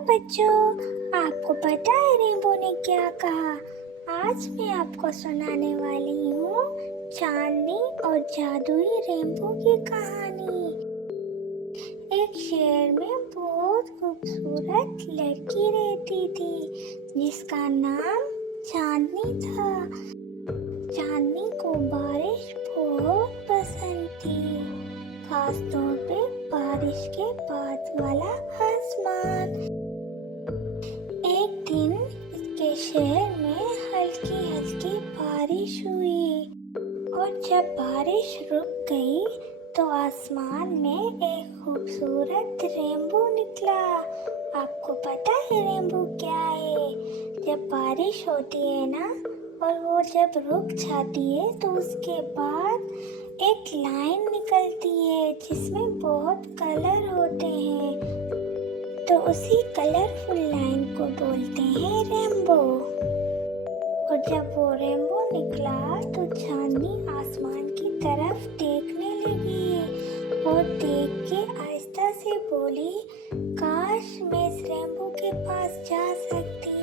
बच्चों, आपको पता है रेनबो ने क्या कहा? आज मैं आपको सुनाने वाली हूँ चांदनी और जादुई रेनबो की कहानी। एक शहर में बहुत खूबसूरत लड़की रहती थी जिसका नाम चांदनी था। चांदनी को बारिश बहुत पसंद थी, खास तौर पे बारिश के बाद वाला आसमान। एक दिन इसके शहर में हल्की हल्की बारिश हुई और जब बारिश रुक गई तो आसमान में एक खूबसूरत रेनबो निकला। आपको पता है रेनबो क्या है? जब बारिश होती है ना और वो जब रुक जाती है तो उसके बाद एक लाइन निकलती है जिसमें बहुत कलर होते हैं, तो उसी कलरफुल लाइन को बोलते हैं रेनबो। और जब वो रेनबो निकला तो चांदनी आसमान की तरफ देखने लगी और देख के आहिस्ता से बोली, काश मैं इस रेनबो के पास जा सकती।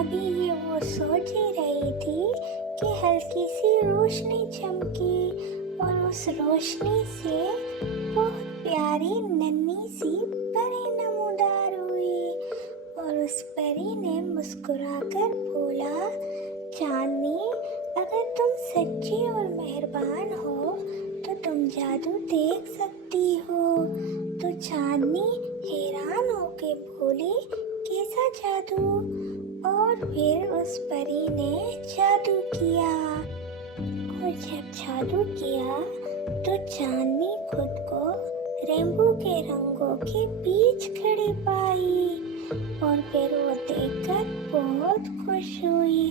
अभी ये वो सोच ही रही थी कि हल्की सी रोशनी चमकी और उस रोशनी से बहुत प्यारी नन्ही सी परी नमूदार हुई। और उस परी ने मुस्कुराकर बोला, चांदनी, अगर तुम सच्ची और मेहरबान हो तो तुम जादू देख सकती हो। तो चांदनी हैरान होके बोली, कैसा जादू? और फिर उस परी ने जादू किया और जब जादू किया तो चांदनी खुद को रेनबो के रंगों के बीच खड़ी पाई और फिर वो देखकर बहुत खुश हुई।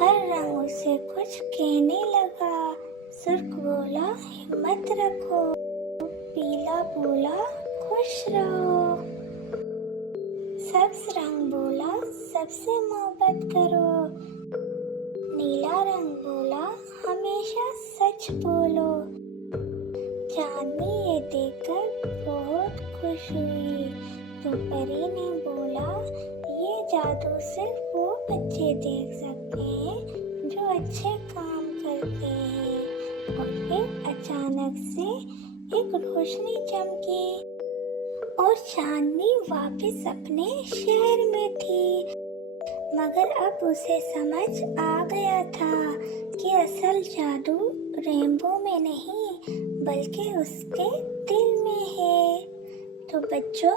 हर रंग उसे कुछ कहने लगा। सुर्ख बोला, हिम्मत रखो। पीला बोला, खुश रहो। सब्ज रंग बोला, सबसे मोहब्बत करो। नीला रंग बोला, हमेशा सच बोलो। चांदनी ये देखकर बहुत खुश हुई तो परी ने बोला, ये जादू सिर्फ वो बच्चे देख सकते हैं जो अच्छे काम करते हैं। और फिर अचानक से एक रोशनी चमकी और चांदनी वापस अपने शहर में थी। मगर अब उसे समझ आ गया था कि असल जादू रेनबो में नहीं बल्कि उसके दिल में है। तो बच्चों,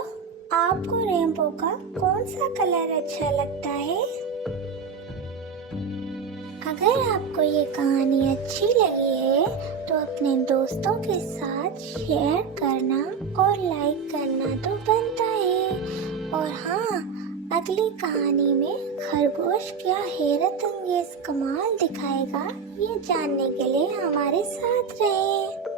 आपको रेनबो का कौन सा कलर अच्छा लगता है? अगर आपको ये कहानी अच्छी लगी है तो अपने दोस्तों के साथ शेयर करना और लाइक करना तो बनता है। और हाँ, अगली कहानी में खरगोश क्या हैरत अंगेज कमाल दिखाएगा, ये जानने के लिए हमारे साथ रहें।